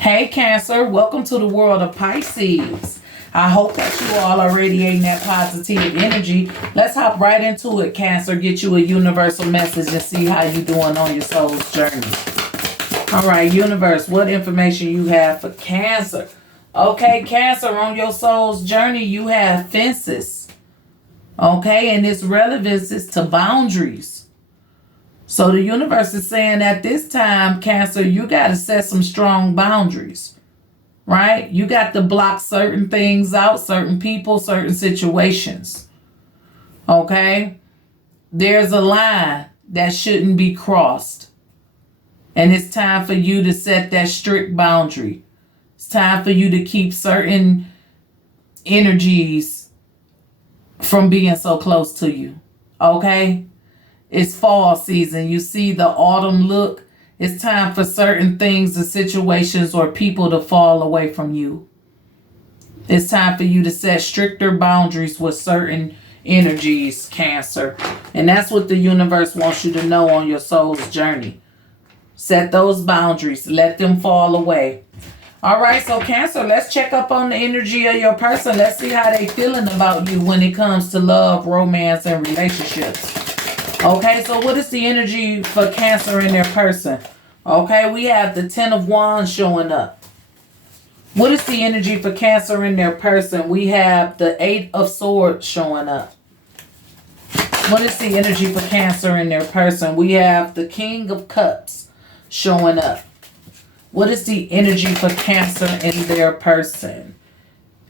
Hey Cancer, welcome to the world of Pisces. I hope that you all are radiating that positive energy. Let's hop right into it, Cancer. Get you a universal message and see how you're doing on your soul's journey. All right, universe, what information you have for Cancer? Okay, Cancer, on your soul's journey, you have fences. Okay, and its relevance is to boundaries. So the universe is saying at this time, Cancer, you got to set some strong boundaries, right? You got to block certain things out, certain people, certain situations. Okay? There's a line that shouldn't be crossed. And it's time for you to set that strict boundary. It's time for you to keep certain energies from being so close to you. Okay? It's fall season. You see the autumn look. It's time for certain things and situations or people to fall away from you. It's time for you to set stricter boundaries with certain energies, Cancer. And that's what the universe wants you to know on your soul's journey. Set those boundaries. Let them fall away. All right, so Cancer, let's check up on the energy of your person. Let's see how they feeling about you when it comes to love, romance, and relationships. Okay, so what is the energy for Cancer in their person? Okay, we have the Ten of Wands showing up. What is the energy for Cancer in their person? We have the Eight of Swords showing up. What is the energy for Cancer in their person? We have the King of Cups showing up. What is the energy for Cancer in their person?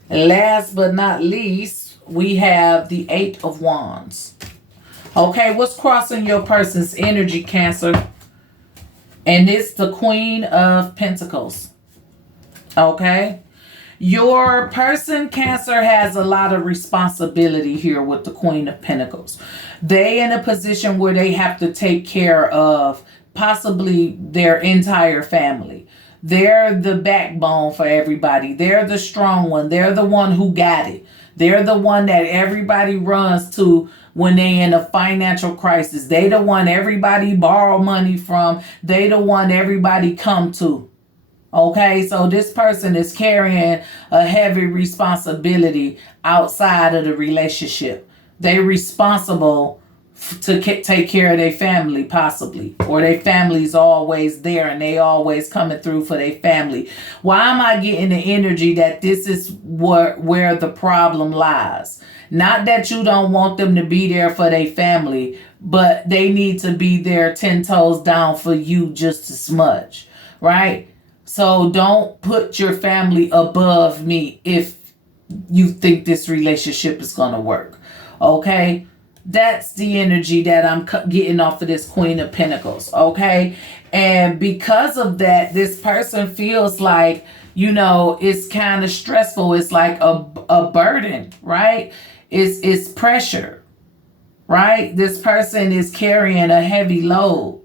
And last but not least, we have the Eight of Wands. Okay, what's crossing your person's energy, Cancer? And it's the Queen of Pentacles. Okay? Your person, Cancer, has a lot of responsibility here with the Queen of Pentacles. They in a position where they have to take care of possibly their entire family. They're the backbone for everybody. They're the strong one. They're the one who got it. They're the one that everybody runs to when they in a financial crisis. They the one everybody borrow money from. They the one everybody come to. Okay, so this person is carrying a heavy responsibility outside of the relationship. They're responsible to take care of their family, possibly, or their family's always there and they always coming through for their family. Why am I getting the energy that this is where the problem lies? Not that you don't want them to be there for their family, but they need to be there 10 toes down for you just as much, right? So don't put your family above me if you think this relationship is going to work, okay? That's the energy that I'm getting off of this Queen of Pentacles, okay? And because of that, this person feels like, you know, it's kind of stressful. It's like a burden, right? It's pressure, right? This person is carrying a heavy load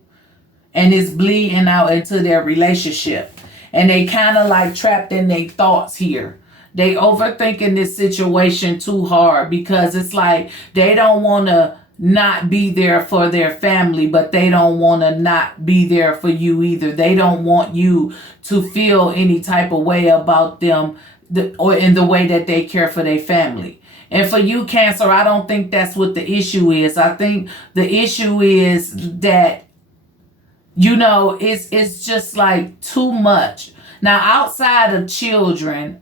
and it's bleeding out into their relationship. And they kind of like trapped in their thoughts here. They overthinking this situation too hard because it's like they don't want to not be there for their family, but they don't want to not be there for you either. They don't want you to feel any type of way about them or in the way that they care for their family. And for you, Cancer, I don't think that's what the issue is. I think the issue is that, you know, it's just like too much. Now, outside of children,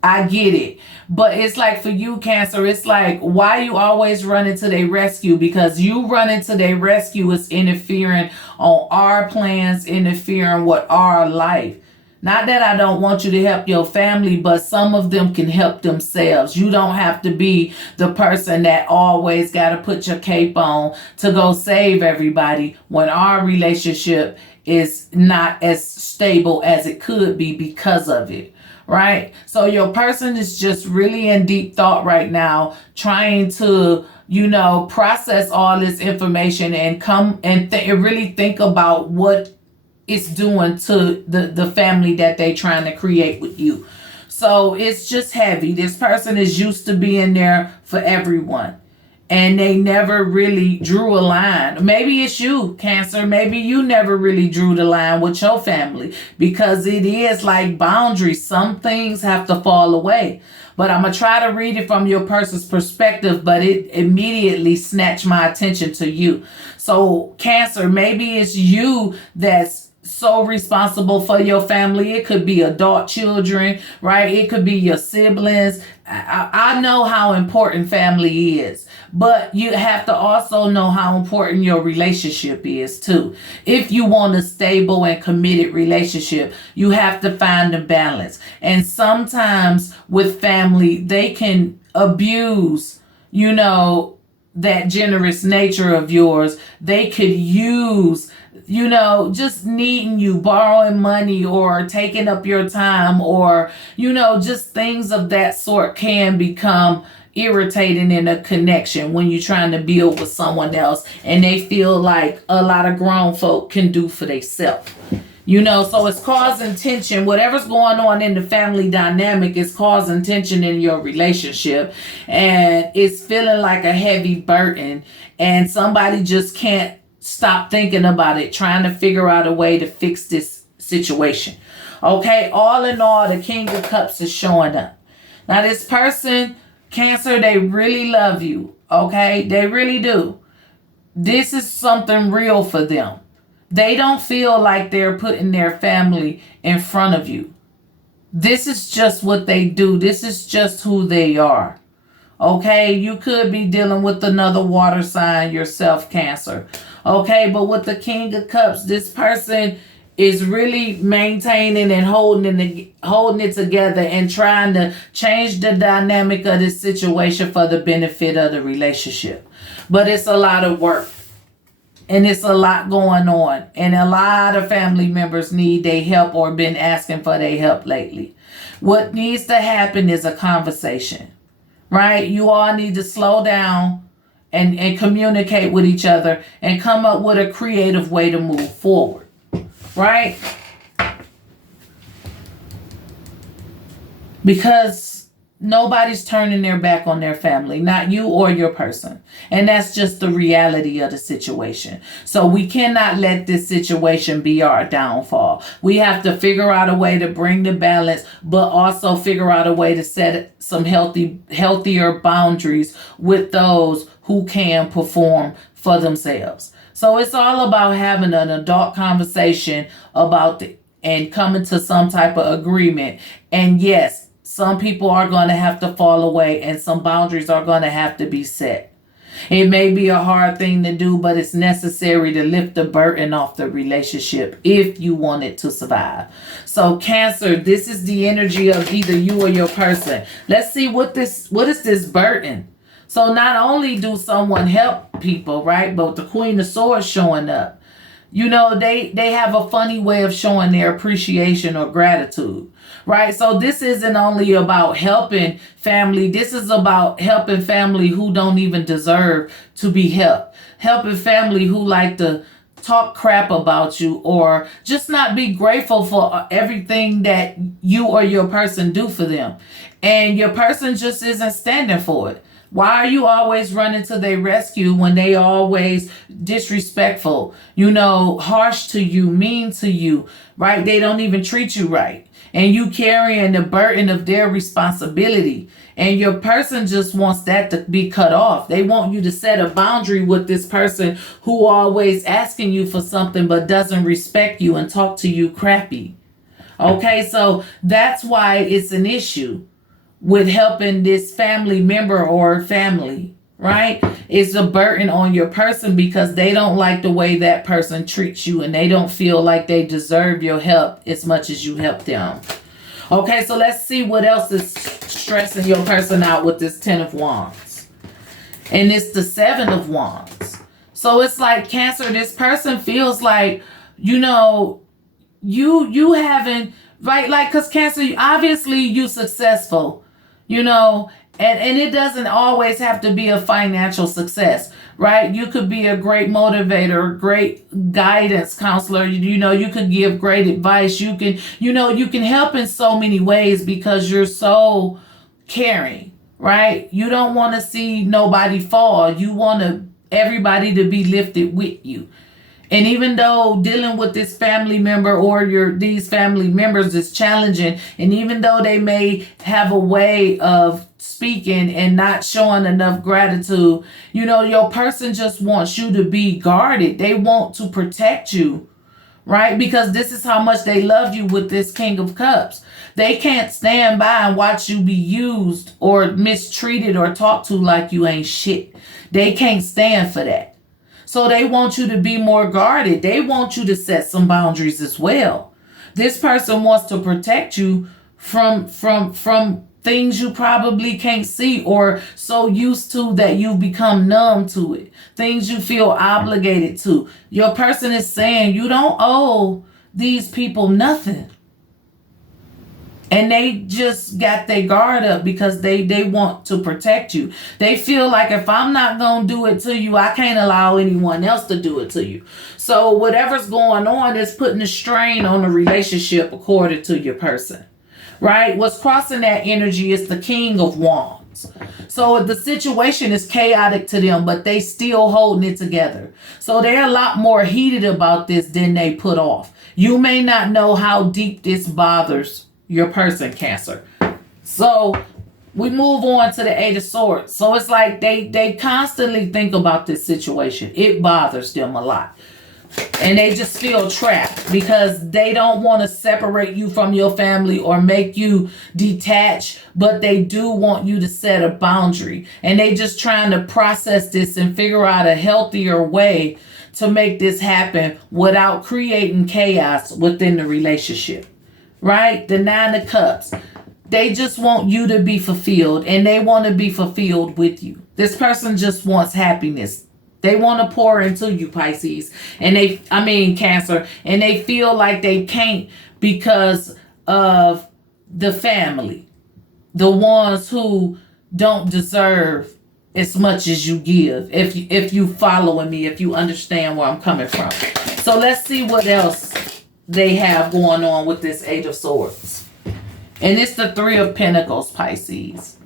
I get it. But it's like for you, Cancer, it's like, why you always running to their rescue? Because you running to their rescue is interfering on our plans, interfering with our life. Not that I don't want you to help your family, but some of them can help themselves. You don't have to be the person that always got to put your cape on to go save everybody when our relationship is not as stable as it could be because of it. Right? So your person is just really in deep thought right now, trying to, you know, process all this information and come and really think about what it's doing to the family that they trying to create with you. So it's just heavy. This person is used to being there for everyone. and they never really drew a line. Maybe it's you, Cancer. Maybe you never really drew the line with your family, because it is like boundaries. Some things have to fall away. But I'm going to try to read it from your person's perspective, but it immediately snatched my attention to you. So, Cancer, maybe it's you that's so responsible for your family. It could be adult children, right? It could be your siblings. I know how important family is, but you have to also know how important your relationship is too. If you want a stable and committed relationship, you have to find a balance. And sometimes with family, they can abuse, that generous nature of yours. They could use just needing you, borrowing money, or taking up your time, or, just things of that sort can become irritating in a connection when you're trying to build with someone else and they feel like a lot of grown folk can do for themselves. So it's causing tension. Whatever's going on in the family dynamic is causing tension in your relationship, and it's feeling like a heavy burden, and somebody just can't stop thinking about it, trying to figure out a way to fix this situation. Okay, all in all, the King of Cups is showing up. Now, this person, Cancer, they really love you. Okay, they really do. This is something real for them. They don't feel like they're putting their family in front of you. This is just what they do. This is just who they are. Okay, you could be dealing with another water sign yourself, Cancer. Okay, but with the King of Cups, this person is really maintaining and holding it together and trying to change the dynamic of this situation for the benefit of the relationship. But it's a lot of work. And it's a lot going on. And a lot of family members need their help or been asking for their help lately. What needs to happen is a conversation, right? You all need to slow down and communicate with each other and come up with a creative way to move forward, right? Because nobody's turning their back on their family, not you or your person. And that's just the reality of the situation. So we cannot let this situation be our downfall. We have to figure out a way to bring the balance, but also figure out a way to set some healthier boundaries with those who can perform for themselves. So it's all about having an adult conversation and coming to some type of agreement. And yes, some people are going to have to fall away and some boundaries are going to have to be set. It may be a hard thing to do, but it's necessary to lift the burden off the relationship if you want it to survive. So Cancer, this is the energy of either you or your person. Let's see what is this burden. So not only do someone help people, right, but the Queen of Swords showing up. They have a funny way of showing their appreciation or gratitude, right? So this isn't only about helping family. This is about helping family who don't even deserve to be helped. Helping family who like to talk crap about you or just not be grateful for everything that you or your person do for them. And your person just isn't standing for it. Why are you always running to their rescue when they always disrespectful, harsh to you, mean to you, right? They don't even treat you right. And you carrying the burden of their responsibility. And your person just wants that to be cut off. They want you to set a boundary with this person who always asking you for something but doesn't respect you and talk to you crappy. Okay, so that's why it's an issue with helping this family member or family, right? It's a burden on your person because they don't like the way that person treats you and they don't feel like they deserve your help as much as you help them. Okay, so let's see what else is stressing your person out with this 10 of Wands. And it's the 7 of Wands. So it's like Cancer, this person feels like, you haven't, right? Like, because Cancer, obviously you successful. And it doesn't always have to be a financial success, right? You could be a great motivator, great guidance counselor. You could give great advice. You can help in so many ways because you're so caring, right? You don't want to see nobody fall. You want everybody to be lifted with you. And even though dealing with this family member or these family members is challenging, and even though they may have a way of speaking and not showing enough gratitude, your person just wants you to be guarded. They want to protect you, right? Because this is how much they love you with this King of Cups. They can't stand by and watch you be used or mistreated or talked to like you ain't shit. They can't stand for that. So they want you to be more guarded. They want you to set some boundaries as well. This person wants to protect you from things you probably can't see or so used to that you've become numb to it. Things you feel obligated to. Your person is saying you don't owe these people nothing. And they just got their guard up because they want to protect you. They feel like if I'm not going to do it to you, I can't allow anyone else to do it to you. So whatever's going on is putting a strain on the relationship according to your person, right? What's crossing that energy is the King of Wands. So the situation is chaotic to them, but they still holding it together. So they're a lot more heated about this than they put off. You may not know how deep this bothers your person, Cancer. So we move on to the Eight of Swords. So it's like they constantly think about this situation. It bothers them a lot. And they just feel trapped because they don't want to separate you from your family or make you detach, but they do want you to set a boundary. And they just trying to process this and figure out a healthier way to make this happen without creating chaos within the relationship. Right? The Nine of Cups. They just want you to be fulfilled and they want to be fulfilled with you. This person just wants happiness. They want to pour into you, Pisces. Cancer. And they feel like they can't because of the family. The ones who don't deserve as much as you give. If you following me, if you understand where I'm coming from. So let's see what else they have going on with this Eight of Swords. And it's the Three of Pentacles, Pisces.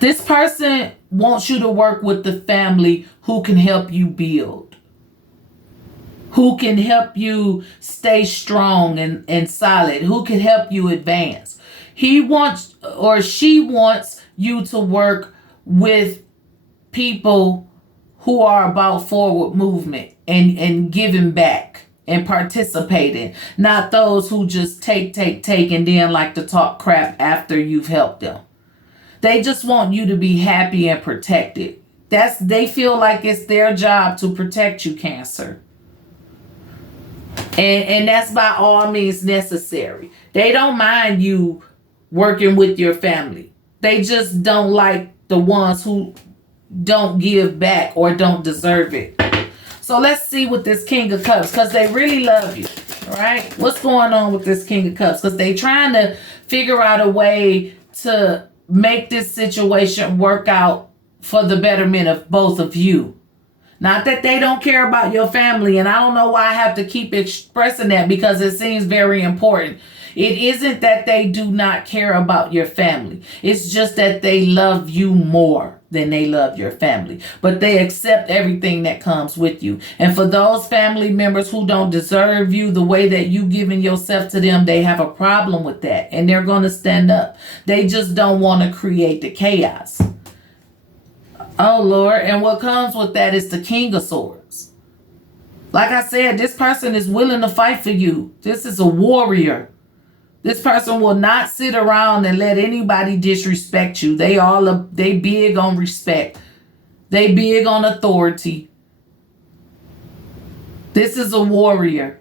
This person wants you to work with the family who can help you build. Who can help you stay strong and solid. Who can help you advance. He wants or she wants you to work with people who are about forward movement and giving back. And participating, not those who just take, and then like to talk crap after you've helped them. They just want you to be happy and protected. They feel like it's their job to protect you, Cancer. And that's by all means necessary. They don't mind you working with your family. They just don't like the ones who don't give back or don't deserve it. So let's see with this King of Cups, because they really love you, right? What's going on with this King of Cups? Because they trying to figure out a way to make this situation work out for the betterment of both of you. Not that they don't care about your family, and I don't know why I have to keep expressing that because it seems very important. It isn't that they do not care about your family. It's just that they love you more than they love your family. But they accept everything that comes with you. And for those family members who don't deserve you the way that you giving yourself to them, they have a problem with that. And they're going to stand up. They just don't want to create the chaos. Oh, Lord. And what comes with that is the King of Swords. Like I said, this person is willing to fight for you. This is a warrior. This person will not sit around and let anybody disrespect you. They big on respect. They big on authority. This is a warrior.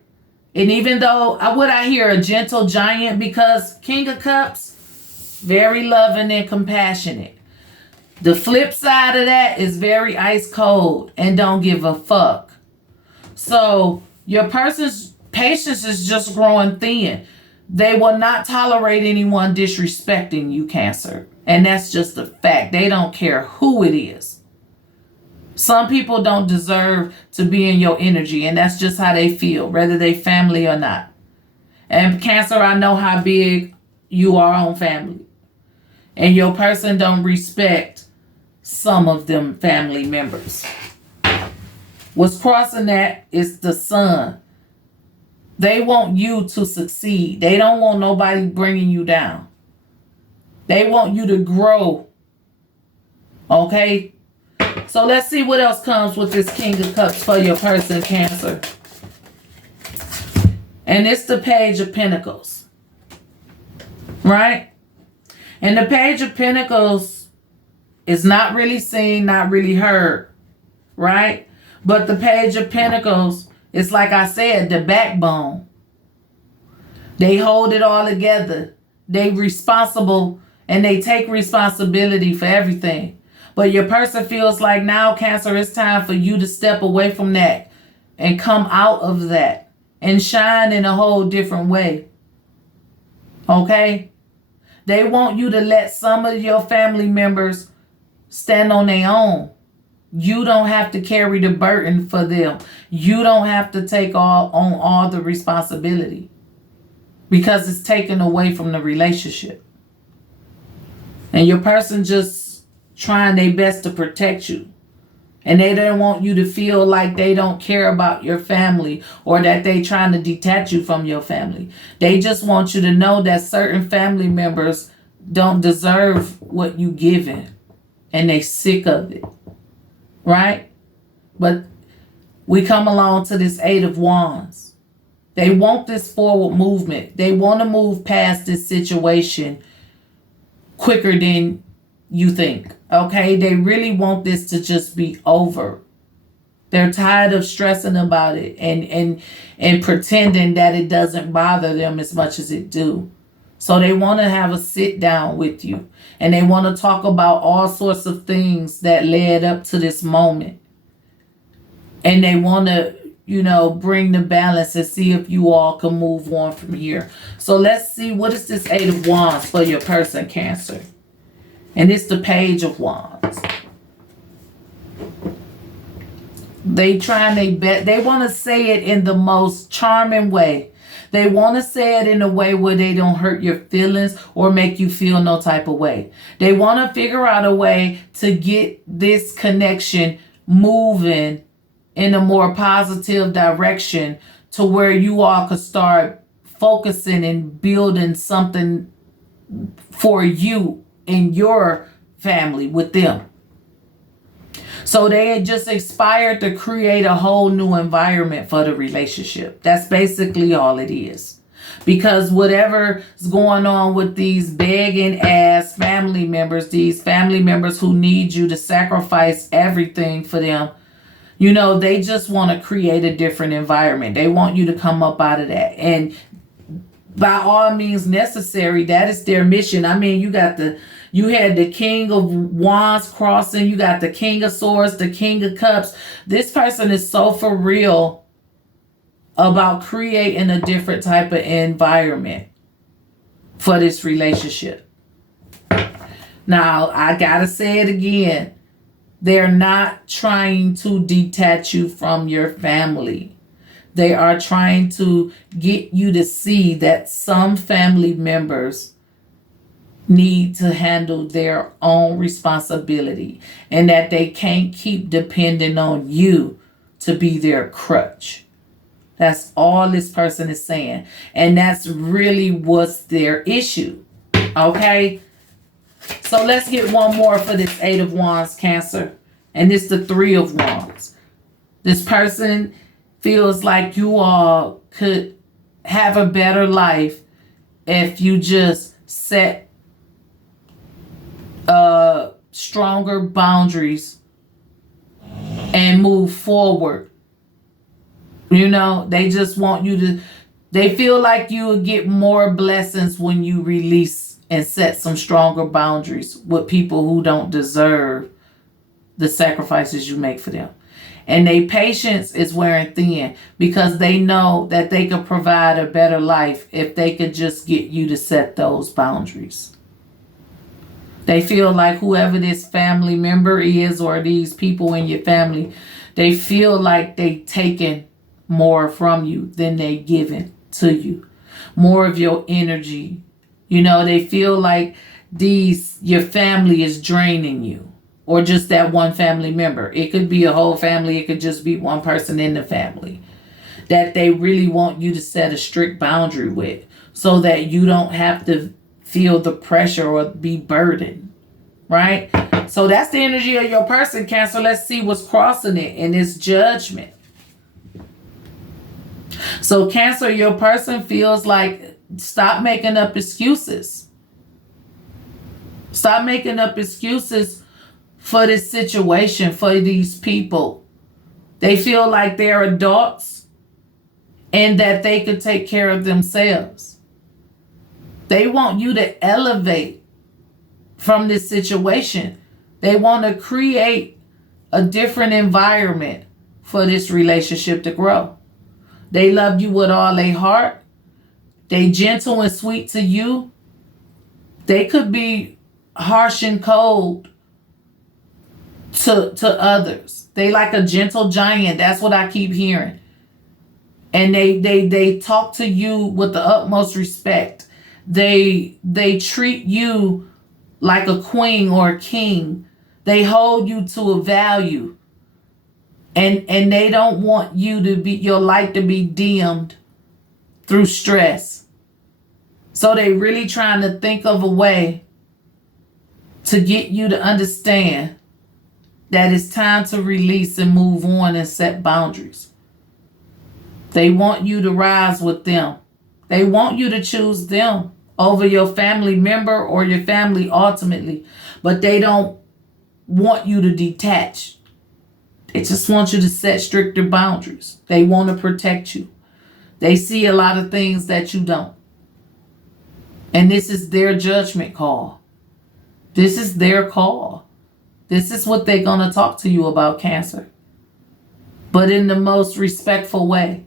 And even though, would I hear a gentle giant? Because King of Cups, very loving and compassionate. The flip side of that is very ice cold and don't give a fuck. So your person's patience is just growing thin. They will not tolerate anyone disrespecting you, Cancer. And that's just a fact. They don't care who it is. Some people don't deserve to be in your energy, and that's just how they feel, whether they family or not. And Cancer, I know how big you are on family. And your person don't respect some of them family members. What's crossing that is the sun. They want you to succeed. They don't want nobody bringing you down. They want you to grow. Okay? So let's see what else comes with this King of Cups for your person, Cancer. And it's the Page of Pentacles. Right? And the Page of Pentacles is not really seen, not really heard. Right? But the Page of Pentacles is, like I said, the backbone. They hold it all together. They responsible and they take responsibility for everything. But your person feels like now, Cancer, it's time for you to step away from that and come out of that and shine in a whole different way. Okay? They want you to let some of your family members stand on their own. You don't have to carry the burden for them. You don't have to take on all the responsibility because it's taken away from the relationship. And your person just trying their best to protect you. And they don't want you to feel like they don't care about your family or that they trying to detach you from your family. They just want you to know that certain family members don't deserve what you giving and they sick of it. Right? But we come along to this Eight of Wands. They want this forward movement. They want to move past this situation quicker than you think. Okay? They really want this to just be over. They're tired of stressing about it and pretending that it doesn't bother them as much as it do. So they want to have a sit down with you. And they want to talk about all sorts of things that led up to this moment. And they want to, bring the balance and see if you all can move on from here. So let's see, what is this Eight of Wands for your person, Cancer? And it's the Page of Wands. They want to say it in the most charming way. They want to say it in a way where they don't hurt your feelings or make you feel no type of way. They want to figure out a way to get this connection moving in a more positive direction to where you all could start focusing and building something for you and your family with them. So they had just aspired to create a whole new environment for the relationship. That's basically all it is. Because whatever's going on with these begging ass family members, these family members who need you to sacrifice everything for them, they just want to create a different environment. They want you to come up out of that. And by all means necessary, that is their mission. I mean, you had the King of Wands crossing. You got the King of Swords, the King of Cups. This person is so for real about creating a different type of environment for this relationship. Now, I gotta say it again. They're not trying to detach you from your family. They are trying to get you to see that some family members need to handle their own responsibility and that they can't keep depending on you to be their crutch. That's all this person is saying. And that's really what's their issue. Okay? So let's get one more for this Eight of Wands, Cancer. And it's the Three of Wands. This person feels like you all could have a better life if you just set stronger boundaries and move forward. They just want you to, they feel like you will get more blessings when you release and set some stronger boundaries with people who don't deserve the sacrifices you make for them. And their patience is wearing thin because they know that they could provide a better life if they could just get you to set those boundaries. They feel like whoever this family member is or these people in your family, they feel like they taking more from you than they giving to you. More of your energy. They feel like your family is draining you, or just that one family member. It could be a whole family. It could just be one person in the family that they really want you to set a strict boundary with, so that you don't have to feel the pressure or be burdened, right? So that's the energy of your person, Cancer. Let's see what's crossing it in this judgment. So Cancer, your person feels like, stop making up excuses. Stop making up excuses for this situation, for these people. They feel like they're adults and that they could take care of themselves. They want you to elevate from this situation. They want to create a different environment for this relationship to grow. They love you with all their heart. They gentle and sweet to you. They could be harsh and cold to others. They like a gentle giant. That's what I keep hearing. And they talk to you with the utmost respect. They treat you like a queen or a king. They hold you to a value. And they don't want you to be, your light to be dimmed through stress. So they really trying to think of a way to get you to understand that it's time to release and move on and set boundaries. They want you to rise with them. They want you to choose them over your family member or your family ultimately. But they don't want you to detach. They just want you to set stricter boundaries. They want to protect you. They see a lot of things that you don't. And this is their judgment call. This is their call. This is what they're going to talk to you about, Cancer. But in the most respectful way.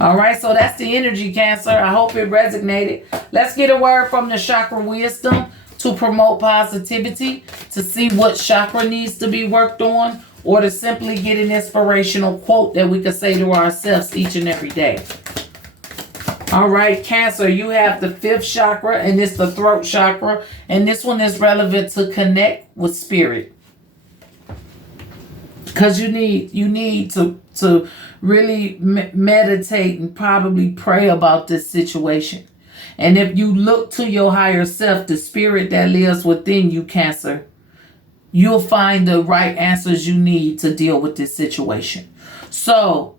All right, so that's the energy, Cancer. I hope it resonated. Let's get a word from the chakra wisdom to promote positivity, to see what chakra needs to be worked on, or to simply get an inspirational quote that we could say to ourselves each and every day. All right, Cancer, you have the 5th chakra, and it's the throat chakra, and this one is relevant to connect with spirit. Because you need to really meditate and probably pray about this situation. And if you look to your higher self, the spirit that lives within you, Cancer, you'll find the right answers you need to deal with this situation. So,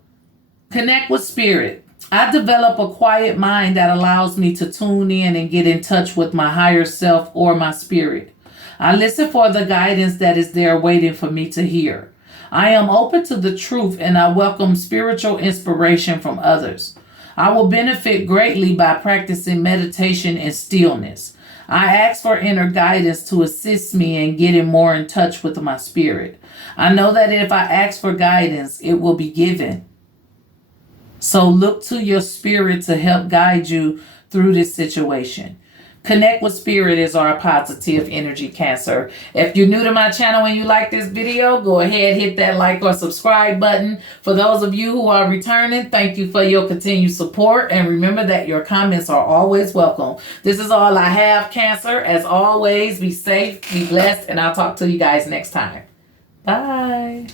connect with spirit. I develop a quiet mind that allows me to tune in and get in touch with my higher self or my spirit. I listen for the guidance that is there waiting for me to hear. I am open to the truth and I welcome spiritual inspiration from others. I will benefit greatly by practicing meditation and stillness. I ask for inner guidance to assist me in getting more in touch with my spirit. I know that if I ask for guidance, it will be given. So look to your spirit to help guide you through this situation. Connect with spirit is our positive energy, Cancer. If you're new to my channel and you like this video, go ahead, hit that like or subscribe button. For those of you who are returning, thank you for your continued support. And remember that your comments are always welcome. This is all I have, Cancer. As always, be safe, be blessed, and I'll talk to you guys next time. Bye.